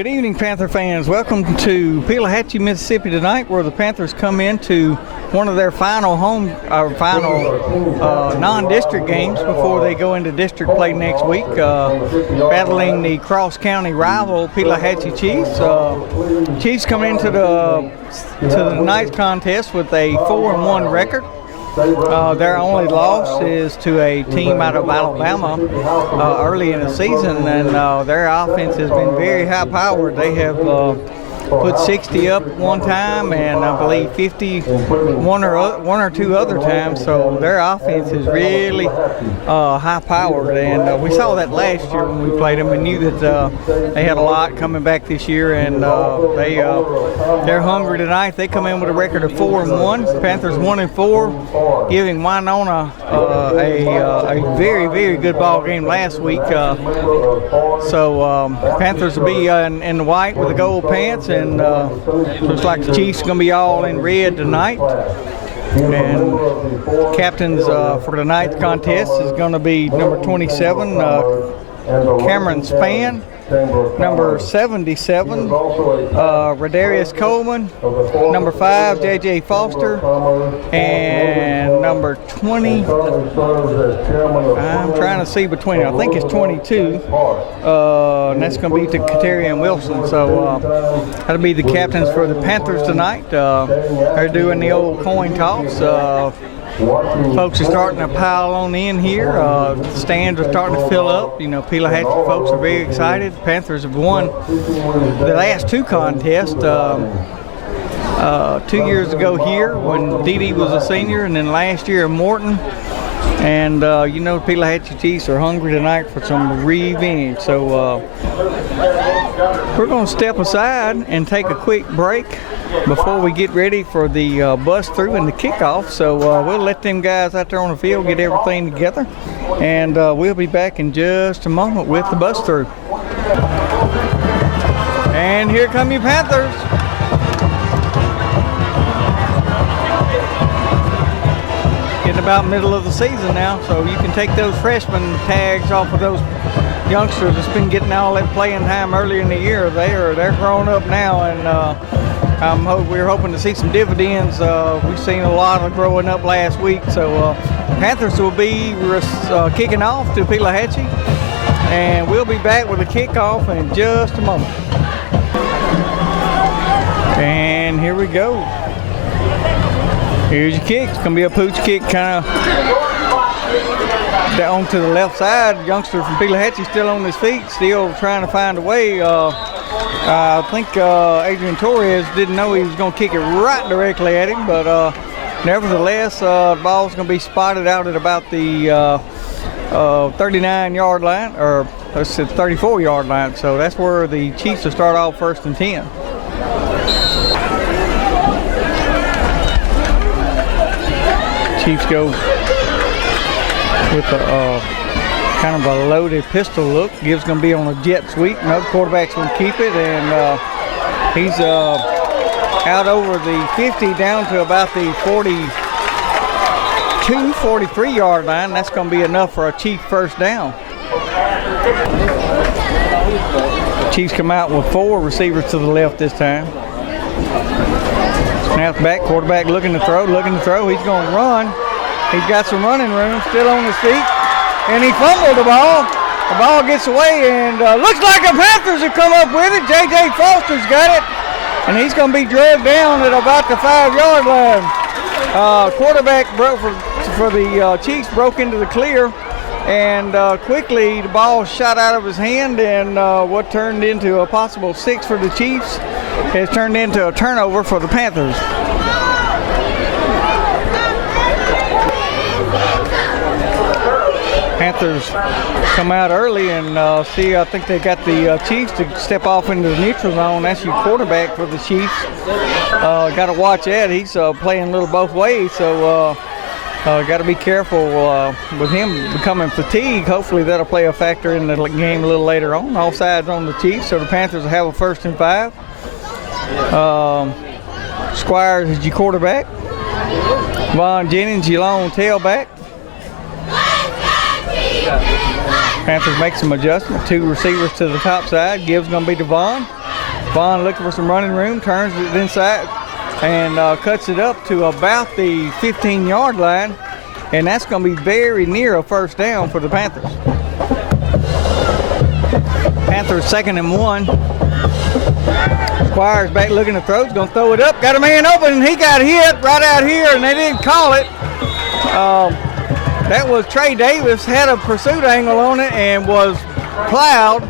Good evening, Panther fans. Welcome to Pelahatchie, Mississippi tonight, where the Panthers come into one of their final non-district games before they go into district play next week, battling the cross-county rival Pelahatchie Chiefs. Chiefs come into the tonight's contest with a 4-1 record. Their only loss is to a team out of Alabama early in the season, and their offense has been very high-powered. They have put 60 up one time, and I believe 50 one or two other times. So their offense is really high-powered, and we saw that last year when we played them. We knew that they had a lot coming back this year, and they're hungry tonight. They come in with a record of 4-1. Panthers 1-4, giving Winona a very, very good ball game last week. So Panthers will be in the white with the gold pants, and looks like the Chiefs are going to be all in red tonight. And captains for tonight's contest is going to be number 27, Cameron Spann. Number 77, Radarius Coleman. Number 5, J.J. Foster. And number 20, I'm trying to see between, I think it's 22. And that's going to be to Katarian Wilson. So that'll be the captains for the Panthers tonight. They're doing the old coin toss. Folks are starting to pile on in here. The stands are starting to fill up. You know, Pelahatchie folks are very excited. The Panthers have won the last two contests. 2 years ago here when Dee was a senior, and then last year in Morton. And you know, Pelahatchie Chiefs are hungry tonight for some revenge. So we're going to step aside and take a quick break before we get ready for the bust through and the kickoff. So we'll let them guys out there on the field get everything together, and we'll be back in just a moment with the bust through. And here come your Panthers. Getting about middle of the season now, so you can take those freshman tags off of those youngsters that's been getting all that playing time earlier in the year. They're grown up now, and we're hoping to see some dividends. We've seen a lot of growing up last week. So Panthers will be kicking off to Pelahatchie, and we'll be back with a kickoff in just a moment. And here we go. Here's your kick. It's going to be a pooch kick, kind of down to the left side. Youngster from Pelahatchie still on his feet, still trying to find a way. I think Adrian Torres didn't know he was going to kick it right directly at him, but nevertheless, the ball's going to be spotted out at about the 39-yard line, or let's say 34-yard line. So that's where the Chiefs will start off 1st and 10. Chiefs go with a kind of a loaded pistol look. Gibbs going to be on a jet sweep. Another quarterback's going to keep it, and he's out over the 50 down to about the 42, 43-yard line. That's going to be enough for a Chief first down. Chiefs come out with 4 receivers to the left this time. Snaps back, quarterback looking to throw. He's going to run. He's got some running room, still on his feet, and he fumbled the ball. The ball gets away, and looks like the Panthers have come up with it. J.J. Foster's got it, and he's going to be dragged down at about the 5-yard line. Quarterback broke for the Chiefs, broke into the clear, and quickly the ball shot out of his hand, and what turned into a possible 6 for the Chiefs has turned into a turnover for the Panthers. Panthers come out early, and I think they got the Chiefs to step off into the neutral zone. That's your quarterback for the Chiefs. Got to watch that. He's playing a little both ways, so got to be careful with him becoming fatigued. Hopefully that'll play a factor in the game a little later on. Offsides on the Chiefs, so the Panthers will have a 1st and 5. Squires is your quarterback. Vaughn Jennings, your long tailback. Panthers make some adjustment. 2 receivers to the top side. Gibbs going to be Devon. Devon looking for some running room, turns it inside and cuts it up to about the 15-yard line. And that's going to be very near a first down for the Panthers. Panthers 2nd and 1. Squires back looking to throw. He's going to throw it up. Got a man open, and he got hit right out here, and they didn't call it. That was Trey Davis, had a pursuit angle on it and was plowed,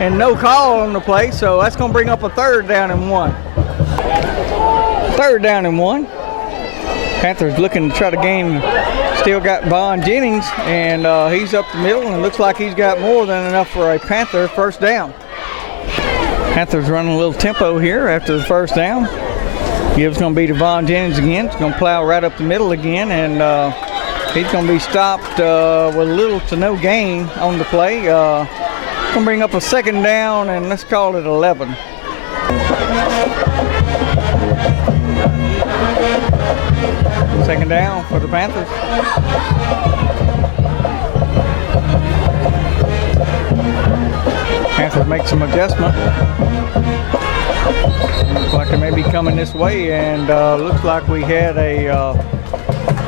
and no call on the play, so that's going to bring up a 3rd down and 1. 3rd down and 1. Panthers looking to try to gain. Still got Vaughn Jennings, and he's up the middle, and it looks like he's got more than enough for a Panther first down. Panthers running a little tempo here after the first down. Gibbs going to be Devon Jennings again. He's going to plow right up the middle again, and he's going to be stopped with little to no gain on the play. Going to bring up a 2nd down, and let's call it 11. Second down for the Panthers. Panthers make some adjustment. Looks like they may be coming this way, and looks like we had a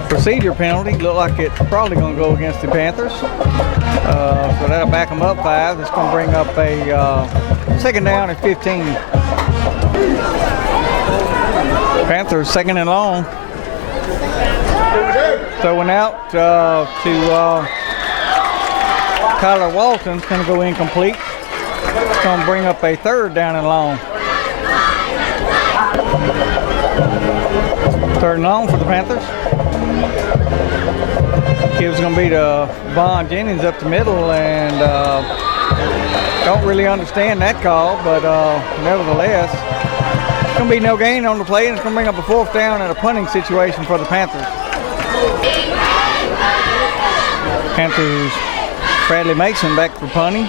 procedure penalty. Look like it's probably going to go against the Panthers. So that'll back them up 5. It's going to bring up a 2nd down and 15. Panthers 2nd and long. Throwing out to Tyler Walton's going to go incomplete. It's going to bring up a 3rd down and long. 3rd and long for the Panthers. Gibbs going to be to Vaughn Jennings up the middle, and don't really understand that call, but nevertheless, it's going to be no gain on the play, and it's going to bring up a 4th down and a punting situation for the Panthers. Panthers, Bradley Mason back for punting.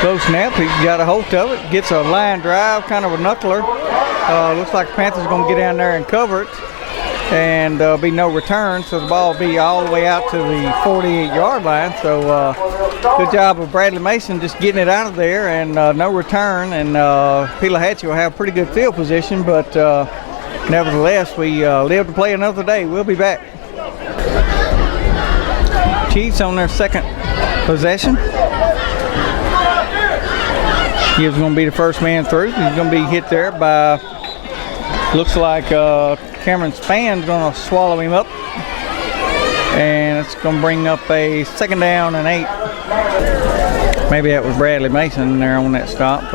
Close snap, he got a hold of it, gets a line drive, kind of a knuckler. Looks like the Panthers are going to get down there and cover it, and be no return, so the ball will be all the way out to the 48-yard line. So good job of Bradley Mason just getting it out of there, and no return, and Pelahatchie will have pretty good field position, but nevertheless, we live to play another day. We'll be back. Chiefs on their 2nd possession. Gibbs going to be the first man through. He's going to be hit there by, looks like Cameron Span's going to swallow him up. And it's going to bring up a 2nd down and 8. Maybe that was Bradley Mason there on that stop.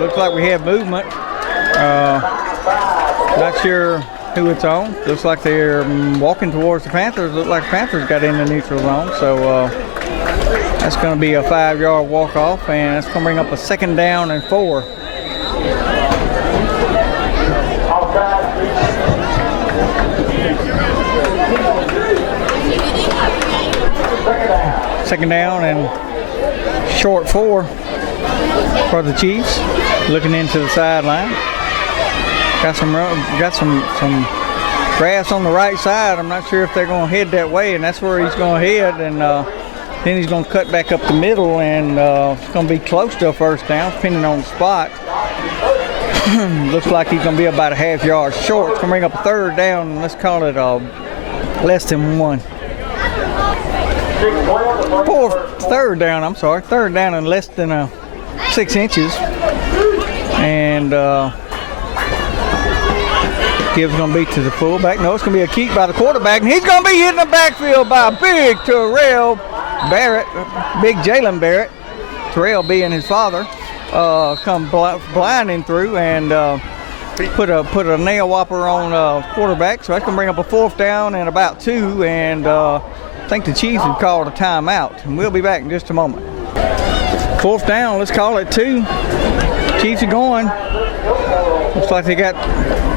Looks like we have movement. Not sure who it's on. Looks like they're walking towards the Panthers. Looks like the Panthers got in the neutral zone. So that's going to be a 5-yard walk-off, and it's going to bring up a 2nd down and 4. Second down and short 4 for the Chiefs. Looking into the sideline. Got some grass on the right side. I'm not sure if they're going to head that way, and that's where he's going to head. And then he's going to cut back up the middle, and it's going to be close to a first down, depending on the spot. Looks like he's going to be about a half yard short. It's going to bring up a 3rd down, and let's call it less than 1. 3rd down, I'm sorry. 3rd down and less than 6 inches. And Gibbs going to be to the fullback. No, it's going to be a keep by the quarterback, and he's going to be hitting the backfield by big Terrell Barrett, big Jalen Barrett. Terrell being his father, come blinding through and put a nail whopper on quarterback. So that's going to bring up a 4th down and about 2, and I think the Chiefs have called a timeout, and we'll be back in just a moment. 4th down, let's call it 2. Chiefs are going. Looks like they got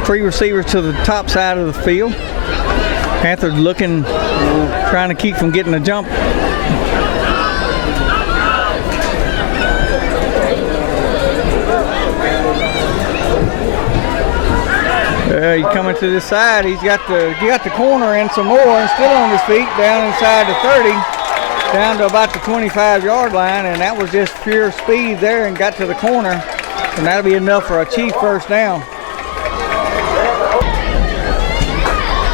3 receivers to the top side of the field. Panthers looking, trying to keep from getting a jump. He's coming to this side. He got the corner and some more, and still on his feet down inside the 30, down to about the 25-yard line, and that was just pure speed there and got to the corner, and that'll be enough for a Chief first down.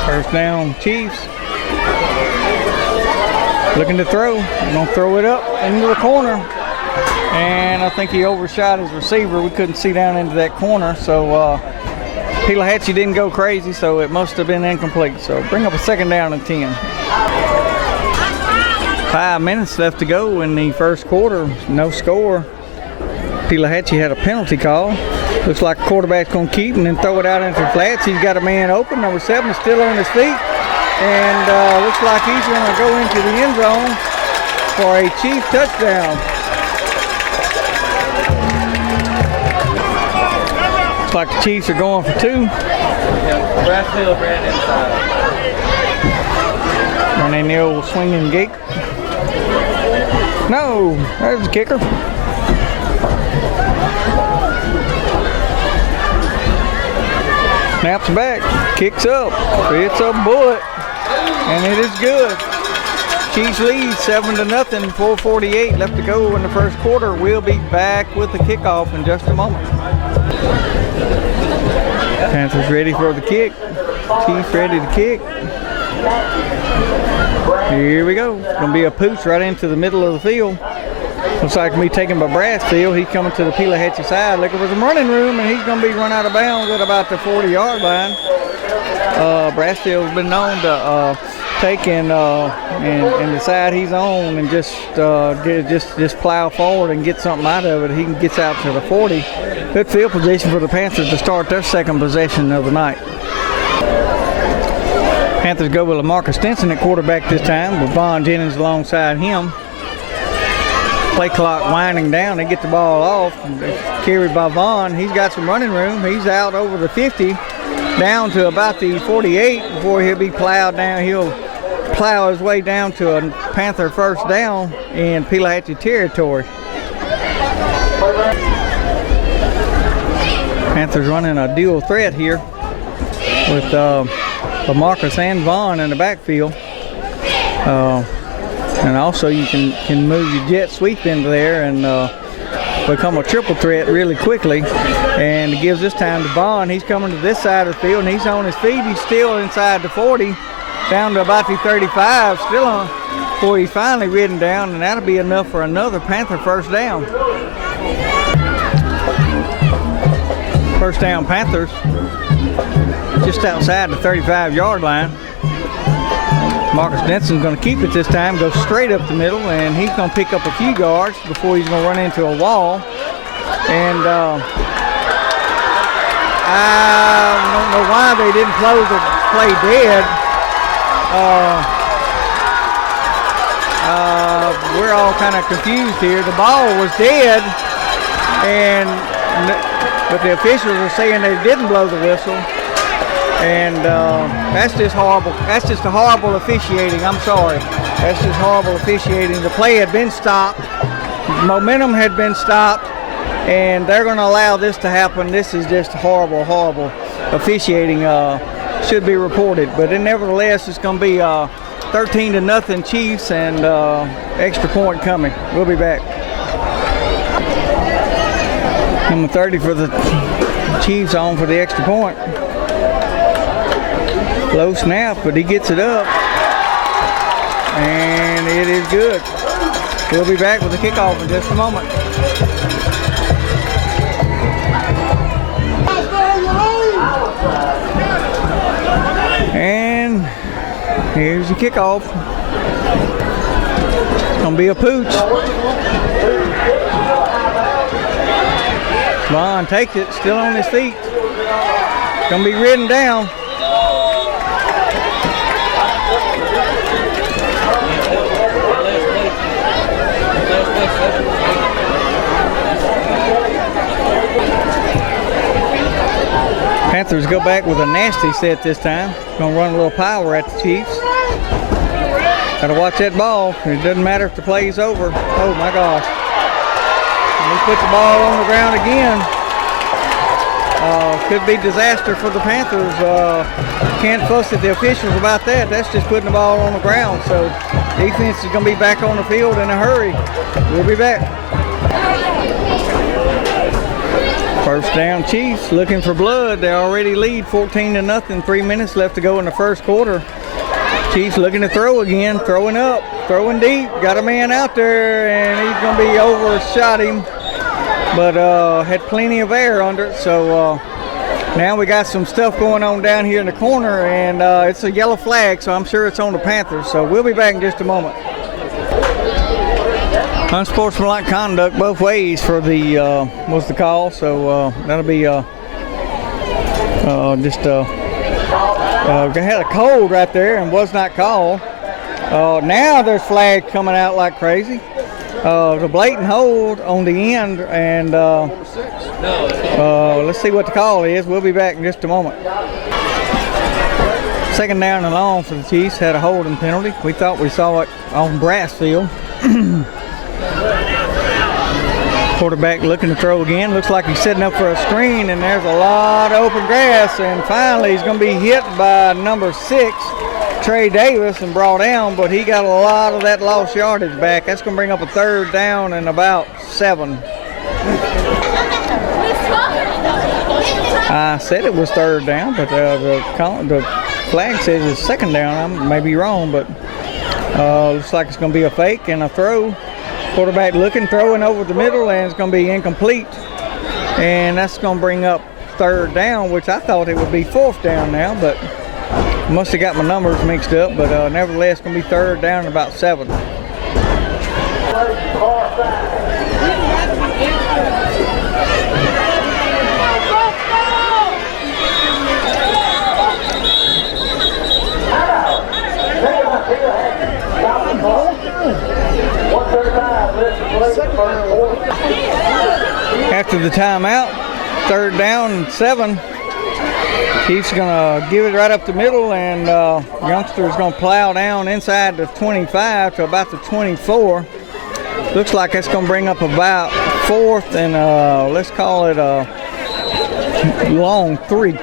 First down, Chiefs. Looking to throw. He's going to throw it up into the corner. And I think he overshot his receiver. We couldn't see down into that corner. So Pelahatchie didn't go crazy, so it must have been incomplete. So bring up a second down and 10. 5 minutes left to go in the first quarter. No score. Pelahatchie had a penalty call. Looks like the quarterback's going to keep and then throw it out into the flats. He's got a man open. Number 7 is still on his feet. And looks like he's going to go into the end zone for a Chief touchdown. Looks like the Chiefs are going for 2. Yeah, Brasfield ran inside. Running the old swinging gate. No, there's the kicker. Snaps back, kicks up, it's a bullet, and it is good. Chiefs lead 7-0, 4:48 left to go in the first quarter. We'll be back with the kickoff in just a moment. Panthers ready for the kick. Chiefs ready to kick. Here we go. It's going to be a pooch right into the middle of the field. Looks like me taken by Brasfield. He's coming to the Pelahatchie side, looking for some running room, and he's going to be run out of bounds at about the 40-yard line. Brasfield's been known to take and the side he's on and just plow forward and get something out of it. He gets out to the 40. Good field position for the Panthers to start their second possession of the night. Panthers go with Lamarcus Stinson at quarterback this time, with Vaughn Jennings alongside him. Play clock winding down. They get the ball off. Carried by Vaughn. He's got some running room. He's out over the 50, down to about the 48 before he'll be plowed down. He'll plow his way down to a Panther first down in Pelahatchie territory. Panthers running a dual threat here with Lamarcus and Vaughn in the backfield. And also you can move your jet sweep into there and become a triple threat really quickly. And it gives this time to Vaughn. He's coming to this side of the field and he's on his feet. He's still inside the 40, down to about the 35, still on before he's finally ridden down, and that'll be enough for another Panther first down. First down Panthers, just outside the 35-yard line. Marcus Denson's going to keep it this time, go straight up the middle, and he's going to pick up a few yards before he's going to run into a wall. And I don't know why they didn't close the play dead. We're all kind of confused here. The ball was dead, but the officials are saying they didn't blow the whistle. And that's just horrible. That's just a horrible officiating. I'm sorry. That's just horrible officiating. The play had been stopped. Momentum had been stopped. And they're going to allow this to happen. This is just horrible, horrible officiating. Should be reported. But nevertheless, it's going to be 13-0 Chiefs and extra point coming. We'll be back. Number 30 for the Chiefs on for the extra point. Low snap, but he gets it up, and it is good. We'll be back with the kickoff in just a moment. And here's the kickoff. It's gonna be a pooch. Vaughn takes it, still on his feet. It's gonna be ridden down. Panthers go back with a nasty set this time. Gonna run a little power at the Chiefs. Gotta watch that ball. It doesn't matter if the play's over. Oh my gosh. And he put the ball on the ground again. Could be disaster for the Panthers. Can't fuss at the officials about that. That's just putting the ball on the ground. So defense is going to be back on the field in a hurry. We'll be back. First down, Chiefs looking for blood. They already lead 14-0. 3 minutes left to go in the first quarter. Chiefs looking to throw again, throwing up, throwing deep. Got a man out there, and he's going to be overshot him, but had plenty of air under it. So now we got some stuff going on down here in the corner, and it's a yellow flag, so I'm sure it's on the Panthers. So we'll be back in just a moment. Unsportsmanlike conduct both ways for the was the call, so that'll be had a cold right there and was not called. Now there's flags coming out like crazy. The blatant hold on the end, and let's see what the call is. We'll be back in just a moment. Second down and long for the Chiefs. Had a holding penalty. We thought we saw it on Brassfield. Quarterback looking to throw again. Looks like he's setting up for a screen, and there's a lot of open grass, and finally he's going to be hit by number 6, Trey Davis, and brought down, but he got a lot of that lost yardage back. That's going to bring up a third down and about 7. I said it was third down, but the flag says it's second down. I may be wrong, but looks like it's going to be a fake and a throw. Quarterback looking, throwing over the middle, and it's going to be incomplete. And that's going to bring up third down, which I thought it would be fourth down now, but must have got my numbers mixed up. But nevertheless, it's going to be third down and about 7. After the timeout, third down and 7. Chiefs going to give it right up the middle, and youngster is going to plow down inside the 25 to about the 24. Looks like that's going to bring up about 4th and let's call it a long 3.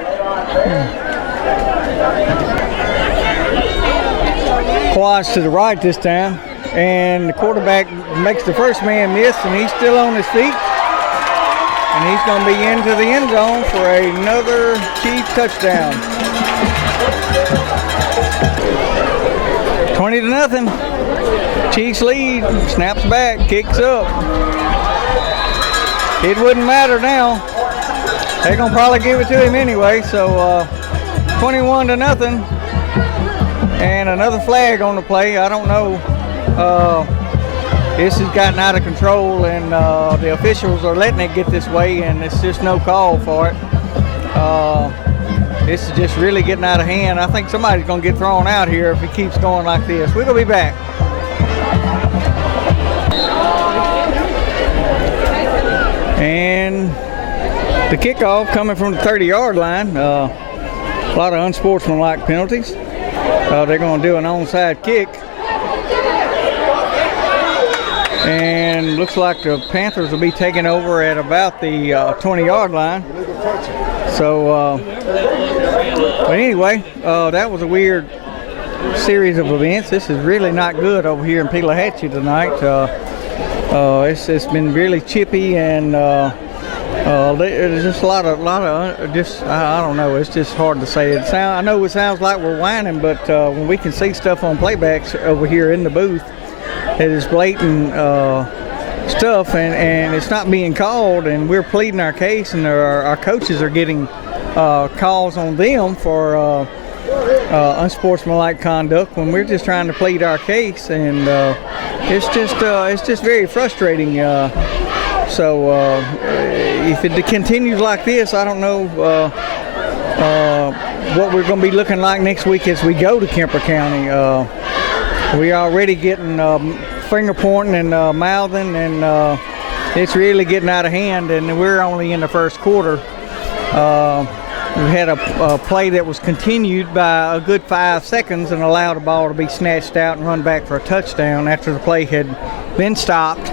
Quads to the right this time, and the quarterback makes the first man miss, and he's still on his feet. And he's going to be into the end zone for another Chiefs touchdown. 20-0. Chiefs lead. Snaps back. Kicks up. It wouldn't matter now. They're going to probably give it to him anyway. So 21-0. And another flag on the play. I don't know. This has gotten out of control, and the officials are letting it get this way, and it's just no call for it. This is just really getting out of hand. I think somebody's going to get thrown out here if he keeps going like this. We're going to be back. And the kickoff coming from the 30-yard line. A lot of unsportsmanlike penalties. They're going to do an onside kick. And looks like the Panthers will be taking over at about the 20-yard line. So, but anyway, that was a weird series of events. This is really not good over here in Pelahatchie tonight. It's been really chippy, and there's just a lot of just I don't know. It's just hard to say. I know it sounds like we're whining, but when we can see stuff on playbacks over here in the booth, it is blatant stuff, and it's not being called, and we're pleading our case, and our coaches are getting calls on them for unsportsmanlike conduct when we're just trying to plead our case, and it's just very frustrating. So if it continues like this, I don't know what we're going to be looking like next week as we go to Kemper County. We are already getting finger pointing and mouthing, and it's really getting out of hand, and we're only in the first quarter. We had a play that was continued by a good 5 seconds and allowed the ball to be snatched out and run back for a touchdown after the play had been stopped.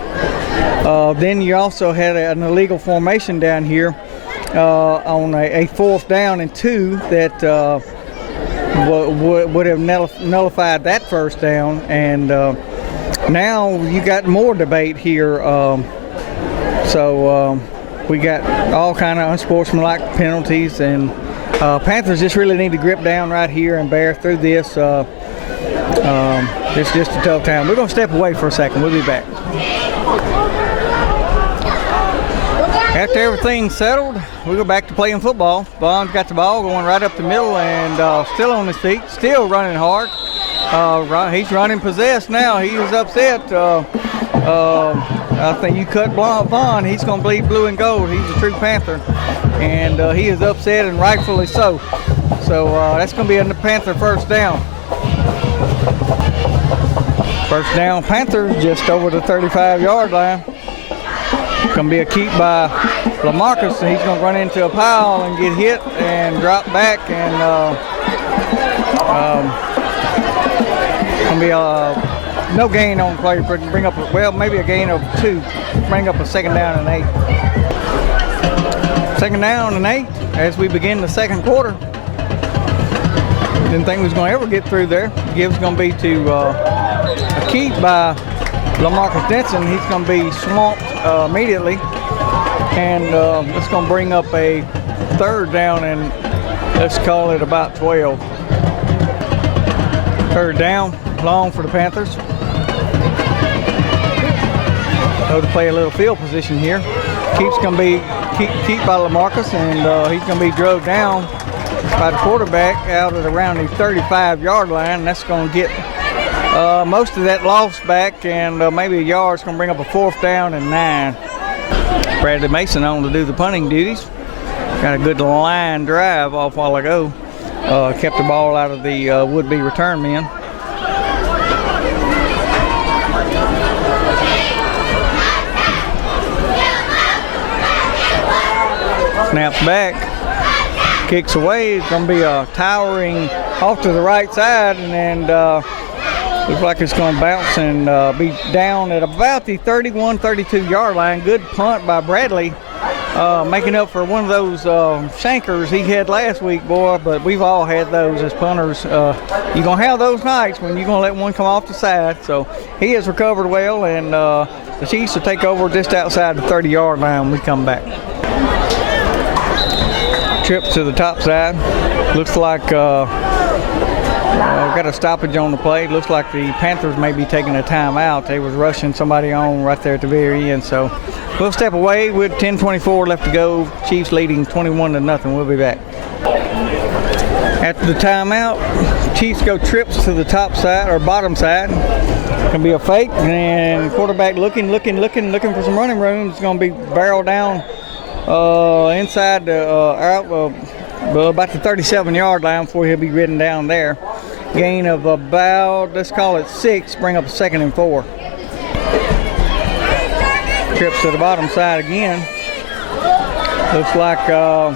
Then you also had an illegal formation down here on a 4th down and 2 that would have nullified that 1st down. And now you got more debate here. So we got all kind of unsportsmanlike penalties, and Panthers just really need to grip down right here and bear through this. It's just a tough time. We're going to step away for a second. We'll be back. After everything's settled, we go back to playing football. Bond's got the ball going right up the middle and still on his feet, still running hard. He's running possessed now. He is upset. I think you cut Bond, he's going to bleed blue and gold. He's a true Panther, and he is upset, and rightfully so. So that's going to be a Panther 1st down. 1st down, Panthers just over the 35-yard line. Going to be a keep by LaMarcus, and he's going to run into a pile and get hit and drop back, and going to be no gain on play. Bring up maybe a gain of 2. Bring up a 2nd down and 8. 2nd down and 8 as we begin the 2nd quarter. Didn't think we was going to ever get through there. Gibbs going to be to a keep by LaMarcus Denson. He's going to be swamped immediately, and it's going to bring up a 3rd down, and let's call it about 12. 3rd down, long for the Panthers. So to play a little field position here. Keep's going to be keep by LaMarcus, and he's going to be drugged down by the quarterback out at around the 35-yard line. That's going to get most of that loss back, and maybe a yard. It's going to bring up a 4th down and 9. Bradley Mason on to do the punting duties. Got a good line drive off a while ago. Kept the ball out of the would-be return men. Snaps back, kicks away. It's going to be a towering off to the right side, and looks like it's going to bounce and be down at about the 31, 32-yard line. Good punt by Bradley, making up for one of those shankers he had last week, boy. But we've all had those as punters. You're going to have those nights when you're going to let one come off the side. So he has recovered well, and the Chiefs will take over just outside the 30-yard line when we come back. Trip to the top side. Looks like got a stoppage on the play. Looks like the Panthers may be taking a timeout. They was rushing somebody on right there at the very end. So we'll step away with 10:24 left to go. Chiefs leading 21-0. We'll be back. After the timeout, Chiefs go trips to the top side or bottom side. Gonna be a fake, and quarterback looking for some running room. It's gonna be barreled down inside the about the 37-yard line before he'll be ridden down there. Gain of about, let's call it 6, bring up a 2nd and 4. Trips to the bottom side again. Looks like I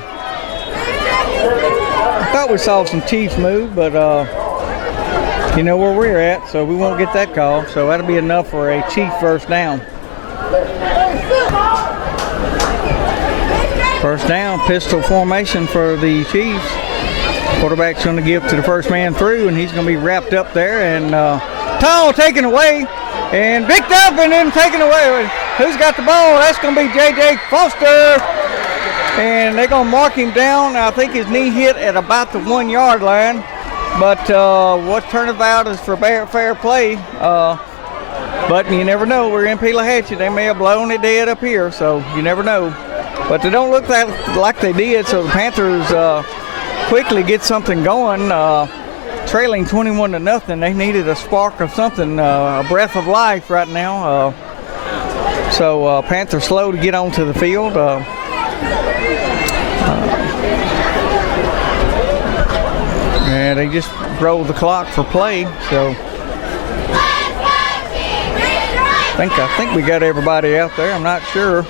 thought we saw some Chiefs move, but you know where we're at, so we won't get that call. So that'll be enough for a Chief 1st down. 1st down, pistol formation for the Chiefs. Quarterback's going to give to the first man through, and he's going to be wrapped up there. And Tall taken away, and picked up and then taken away. Who's got the ball? That's going to be J.J. Foster. And they're going to mark him down. I think his knee hit at about the 1-yard line. But what turnabout is for fair play. But you never know. We're in Pelahatchie. They may have blown it dead up here, so you never know. But they don't look like they did, so the Panthers quickly get something going. Trailing 21-0. They needed a spark of something, a breath of life right now. So Panthers slow to get onto the field. And they just rolled the clock for play. So I think we got everybody out there. I'm not sure.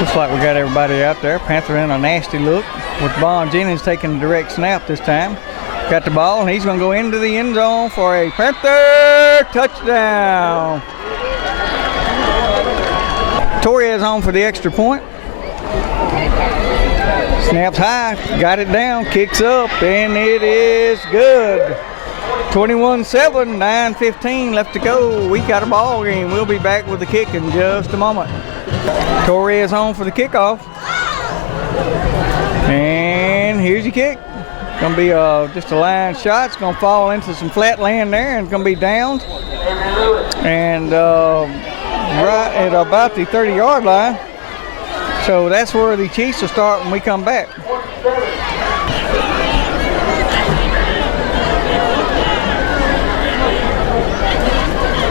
Looks like we got everybody out there. Panther in a nasty look with Bond Jennings taking the direct snap this time. Got the ball, and he's going to go into the end zone for a Panther there, touchdown. Torres on for the extra point. Snaps high, got it down, kicks up, and it is good. 21-7, 9:15 left to go. We got a ball game. We'll be back with the kick in just a moment. Torres on for the kickoff. And here's your kick. Gonna be just a line shot. It's gonna fall into some flat land there and gonna be downed. And right at about the 30-yard line. So that's where the Chiefs will start when we come back.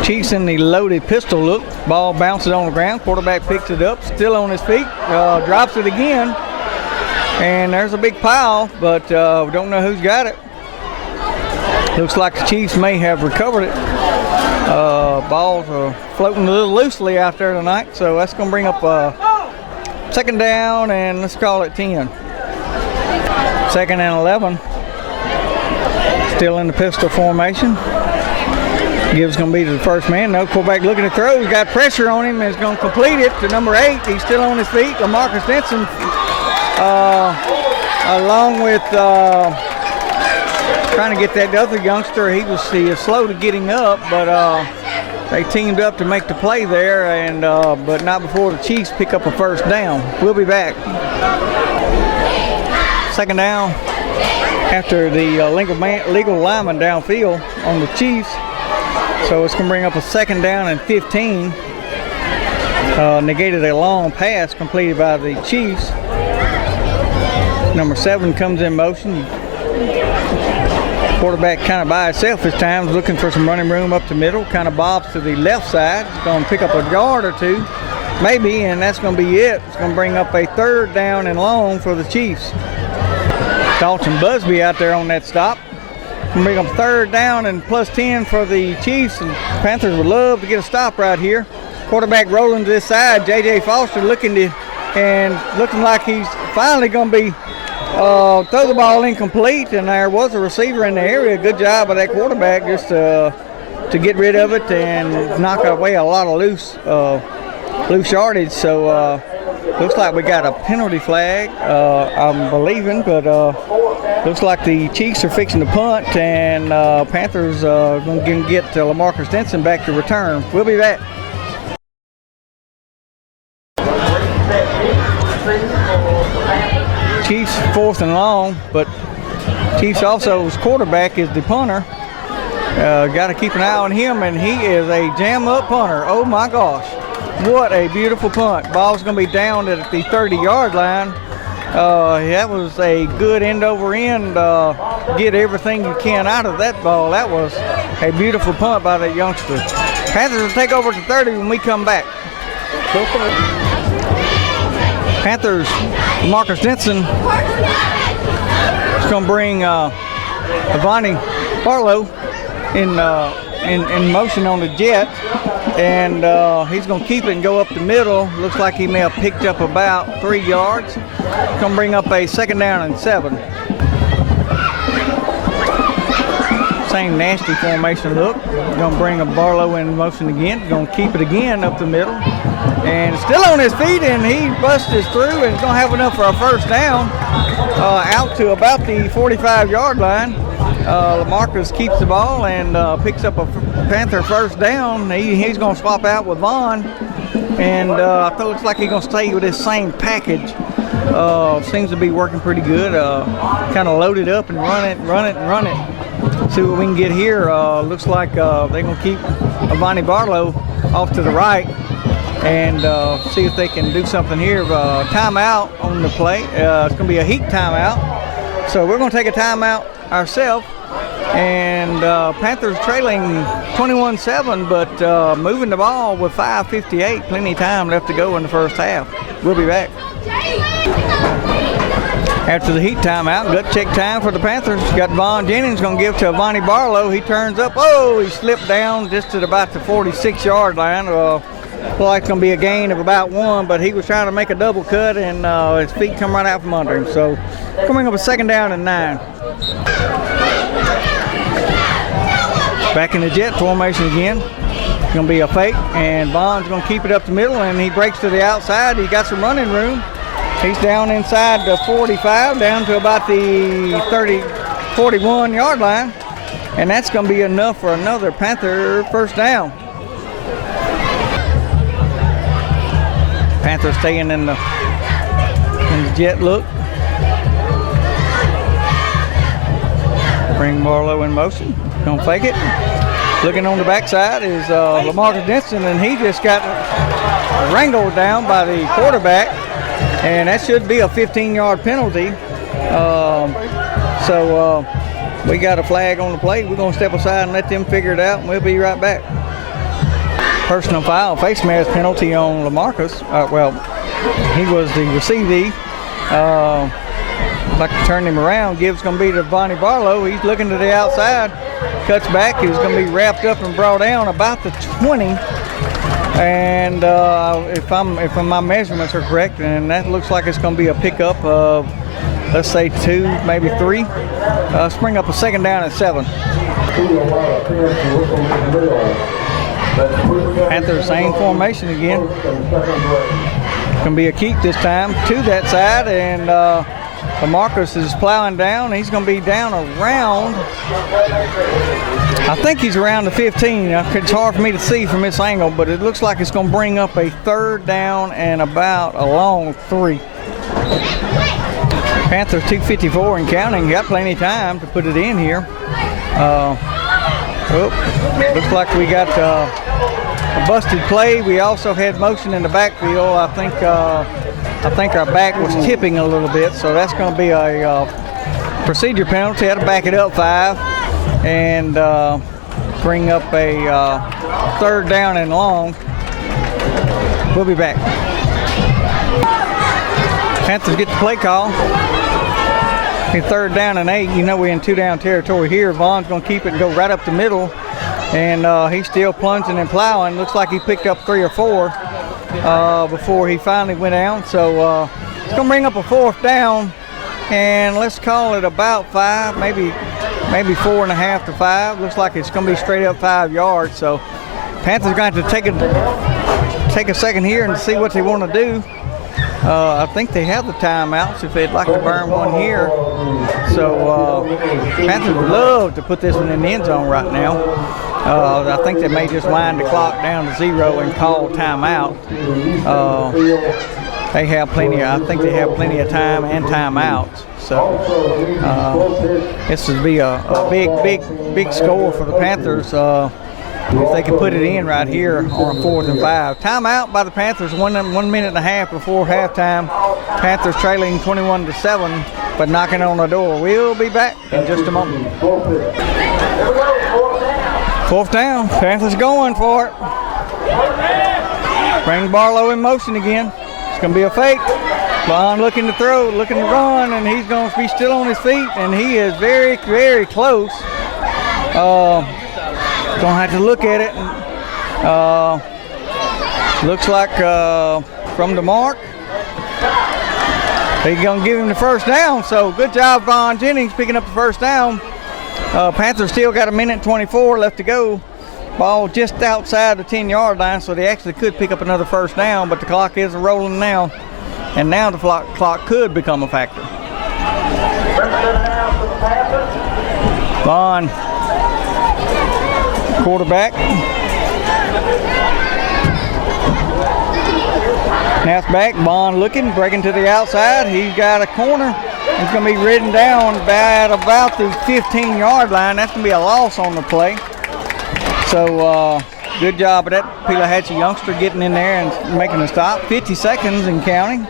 Chiefs in the loaded pistol look. Ball bounces on the ground. Quarterback picks it up, still on his feet, drops it again. And there's a big pile, but we don't know who's got it. Looks like the Chiefs may have recovered it. Balls are floating a little loosely out there tonight, so that's going to bring up second down, and let's call it 10. Second and 11. Still in the pistol formation. Gibbs going to be to the first man. No, quarterback looking to throw. He's got pressure on him and is going to complete it to number 8. He's still on his feet. LaMarcus Denson, along with trying to get that other youngster. He was slow to getting up, but they teamed up to make the play there, and but not before the Chiefs pick up a first down. We'll be back. Second down after the legal lineman downfield on the Chiefs. So it's going to bring up a second down and 15. Negated a long pass completed by the Chiefs. Number 7 comes in motion. Quarterback kind of by itself this time, looking for some running room up the middle. Kind of bobs to the left side. It's going to pick up a yard or two, maybe, and that's going to be it. It's going to bring up a third down and long for the Chiefs. Dalton Busby out there on that stop. Bring up third down and plus 10 for the Chiefs, and Panthers would love to get a stop right here. Quarterback rolling to this side. J.J. Foster looking like he's finally going to be throw the ball incomplete, and there was a receiver in the area. Good job by that quarterback just to get rid of it and knock away a lot of loose yardage. So looks like we got a penalty flag, I'm believing, but looks like the Chiefs are fixing to punt, and Panthers going to get LaMarcus Denson back to return. We'll be back. Chiefs 4th and long, but Chiefs also's quarterback is the punter. Got to keep an eye on him, and he is a jam-up punter. Oh my gosh, what a beautiful punt. Ball's going to be down at the 30-yard line. That was a good end-over-end, get everything you can out of that ball. That was a beautiful punt by that youngster. Panthers will take over to 30 when we come back. Panthers, Marcus Denson is going to bring Avani Barlow in motion on the jet, and he's going to keep it and go up the middle. Looks like he may have picked up about 3 yards. Going to bring up a second down and 7. Same nasty formation look. Going to bring a Barlow in motion again. Going to keep it again up the middle. And still on his feet, and he busted through and going to have enough for a first down out to about the 45-yard line. LaMarcus keeps the ball and picks up a Panther first down. He's going to swap out with Vaughn, and I thought it looks like he's going to stay with this same package. Seems to be working pretty good. Kind of load it up and run it. See what we can get here. Looks like they're going to keep Avani Barlow off to the right and see if they can do something here. Timeout on the play. It's going to be a heat timeout. So we're going to take a timeout ourselves. And Panthers trailing 21-7, but moving the ball with 5:58. Plenty of time left to go in the first half. We'll be back. After the heat timeout, gut check time for the Panthers. Got Vaughn Jennings going to give to Avani Barlow. He turns up. Oh, he slipped down just at about the 46-yard line. Looks like it's going to be a gain of about 1, but he was trying to make a double cut, and his feet come right out from under him. So coming up a second down and 9. Back in the jet formation again. It's going to be a fake, and Vaughn's going to keep it up the middle, and he breaks to the outside. He got some running room. He's down inside the 45, down to about the 41 yard line, and that's going to be enough for another Panther first down. Panthers staying in the jet look. Bring Barlow in motion. Gonna fake it. Looking on the backside is Lamarcus Denson, and he just got wrangled down by the quarterback, and that should be a 15-yard penalty. So we got a flag on the play. We're gonna step aside and let them figure it out, and we'll be right back. Personal foul, face mask penalty on Lamarcus. Well, he was the receivee. Like to turn him around. Gibbs going to be to Bonnie Barlow. He's looking to the outside. Cuts back. He's going to be wrapped up and brought down about the 20. And if my measurements are correct, and that looks like it's going to be a pickup of, let's say 2, maybe 3. Spring up a second down at 7. Panthers same formation again. Going to be a keep this time to that side, and Lamarcus is plowing down. He's going to be down around, I think he's around the 15. It's hard for me to see from this angle, but it looks like it's going to bring up a third down and about a long 3. Panthers 2:54 and counting. Got plenty of time to put it in here. Looks like we got a busted play. We also had motion in the backfield. I think our back was tipping a little bit, so that's going to be a procedure penalty. Had to back it up 5 and bring up a third down and long. We'll be back. Panthers get the play call. Third down and 8. You know we're in 2-down territory here. Vaughn's going to keep it and go right up the middle, and he's still plunging and plowing. Looks like he picked up 3 or 4 before he finally went down. So it's going to bring up a 4th down, and let's call it about 5, maybe 4.5 to 5. Looks like it's going to be straight up 5 yards. So Panthers going to have to take a second here and see what they want to do. I think they have the timeouts if they'd like to burn one here. So Panthers would love to put this one in the end zone right now. I think they may just wind the clock down to 0 and call timeout. They have plenty. I think they have plenty of time and timeouts. So this would be a big score for the Panthers. If they can put it in right here on a 4th and 5. Timeout by the Panthers, 1 minute and a half before halftime. Panthers trailing 21-7, but knocking on the door. We'll be back in just a moment. 4th down, Panthers going for it. Bring Barlow in motion again. It's going to be a fake. Vaughn looking to throw, looking to run, and he's going to be still on his feet, and he is very, very close. Gonna have to look at it. Looks like from the mark, they're gonna give him the first down. So good job, Vaughn Jennings, picking up the first down. Panthers still got 1:24 left to go. Ball just outside the 10-yard line, so they actually could pick up another first down. But the clock is rolling now, and now the clock could become a factor. Vaughn. Quarterback. Now it's back. Bond looking, breaking to the outside. He's got a corner. He's going to be ridden down at about the 15-yard line. That's going to be a loss on the play. So good job of that Pelahatchie youngster getting in there and making a stop. 50 seconds and counting.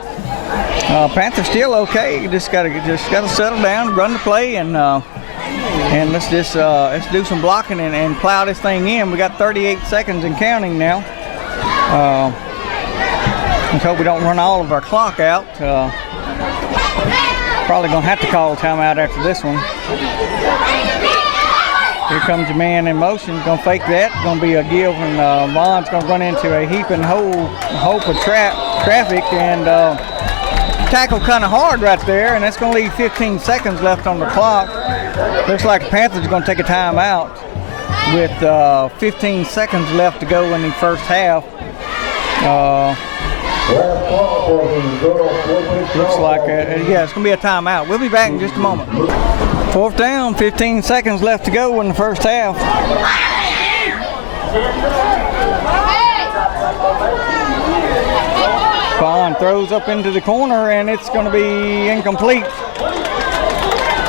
Panthers still okay. You just got to settle down, run the play, and let's do some blocking and plow this thing in. We got 38 seconds and counting now. Let's hope we don't run all of our clock out. Probably gonna have to call a timeout after this one. Here comes your man in motion. Gonna fake that. Gonna be a give, and Vaughn's gonna run into a heaping hope of traffic and tackle kind of hard right there, and that's gonna leave 15 seconds left on the clock. Looks like the Panthers are gonna take a timeout. with 15 seconds left to go in the first half. Looks like, yeah, it's going to be a timeout. We'll be back in just a moment. Fourth down, 15 seconds left to go in the first half. Bond throws up into the corner, and it's going to be incomplete.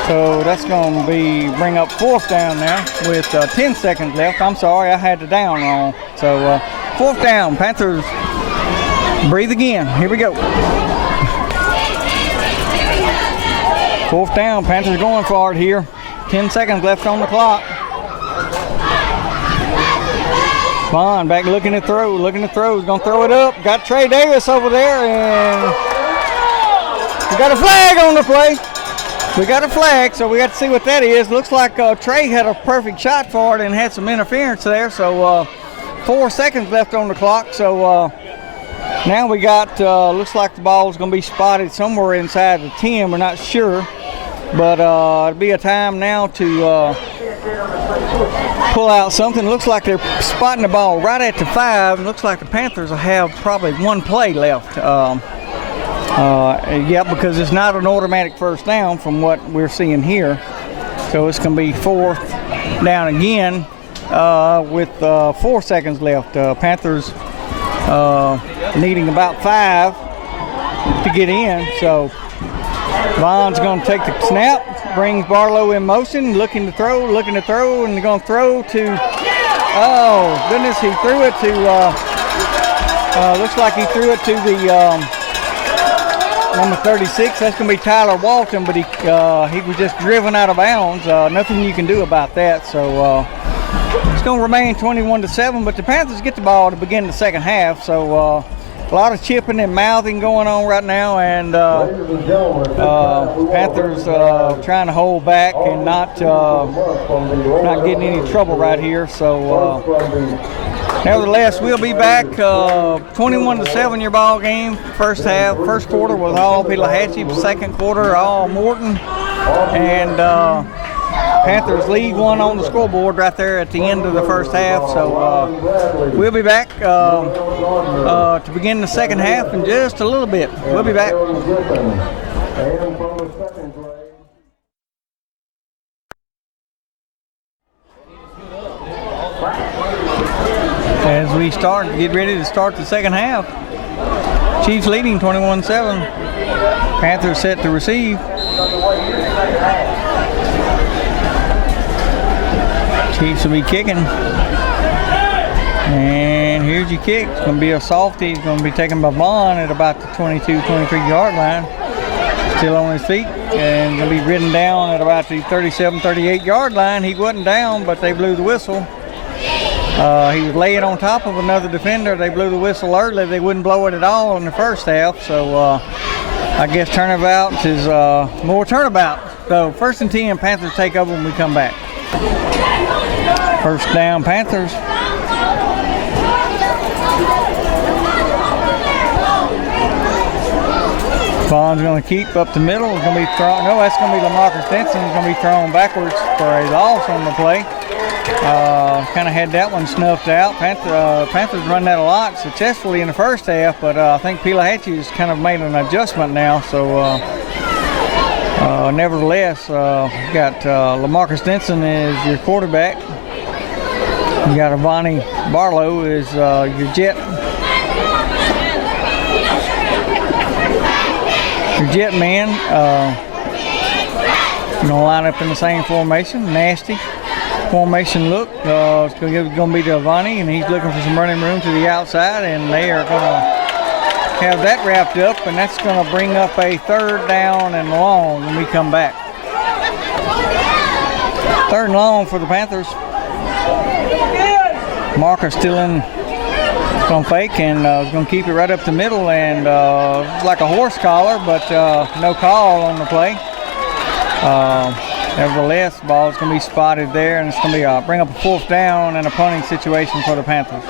So that's going to bring up fourth down now with 10 seconds left. I'm sorry, I had the down wrong. So fourth down, Panthers breathe again. Here we go. Fourth down, Panthers going for it here. 10 seconds left on the clock. Bond back looking to throw, He's going to throw it up. Got Trey Davis over there, and we got a flag on the play. We got a flag, so we got to see what that is. Looks like Trey had a perfect shot for it and had some interference there. So 4 seconds left on the clock. So now we got, looks like the ball is going to be spotted somewhere inside the 10. We're not sure. But it'll be a time now to pull out something. Looks like they're spotting the ball right at the 5. Looks like the Panthers will have probably one play left. Yeah, because it's not an automatic first down from what we're seeing here. So it's going to be fourth down again with 4 seconds left. Panthers needing about 5 to get in. So Vaughn's going to take the snap, brings Barlow in motion, looking to throw, and they're going to throw to, oh goodness, he threw it to, looks like he threw it to the number 36. That's going to be Tyler Walton, but he was just driven out of bounds. Nothing you can do about that. So it's going to remain 21-7, but the Panthers get the ball to begin the second half. So a lot of chipping and mouthing going on right now, and Panthers trying to hold back and not getting any trouble right here. So nevertheless, we'll be back. 21-7 your ball game. First half, first quarter was all Pelahatchie. Second quarter all Morton, and Panthers lead one on the scoreboard right there at the end of the first half. So we'll be back to begin the second half in just a little bit. We'll be back. As we get ready to start the second half. Chiefs leading 21-7. Panthers set to receive. Chiefs will be kicking. And here's your kick. It's going to be a softie. It's going to be taken by Vaughn at about the 22-23 yard line. Still on his feet. And going to be ridden down at about the 37-38 yard line. He wasn't down, but they blew the whistle. He was laying on top of another defender. They blew the whistle early. They wouldn't blow it at all in the first half. So I guess turnabout is more turnabout. So 1st and 10, Panthers take over when we come back. First down, Panthers. Vaughn's going to keep up the middle. It's going to be thrown. No, that's going to be LaMarcus Denson. He's going to be thrown backwards for a loss on the play. Kind of had that one snuffed out. Panthers run that a lot successfully in the first half, but I think Pelahatchie has kind of made an adjustment now. So nevertheless, got LaMarcus Denson as your quarterback. You got Avani Barlow as your jet. Your jet man. Going to line up in the same formation. Nasty formation look. It's going to be to Avani, and he's looking for some running room to the outside, and they are going to have that wrapped up, and that's going to bring up a 3rd down and long when we come back. 3rd and long for the Panthers. Marker still in. It's going to fake, and is going to keep it right up the middle, and like a horse collar, but no call on the play. Nevertheless, the ball is going to be spotted there, and it's going to be bring up a 4th down and a punting situation for the Panthers.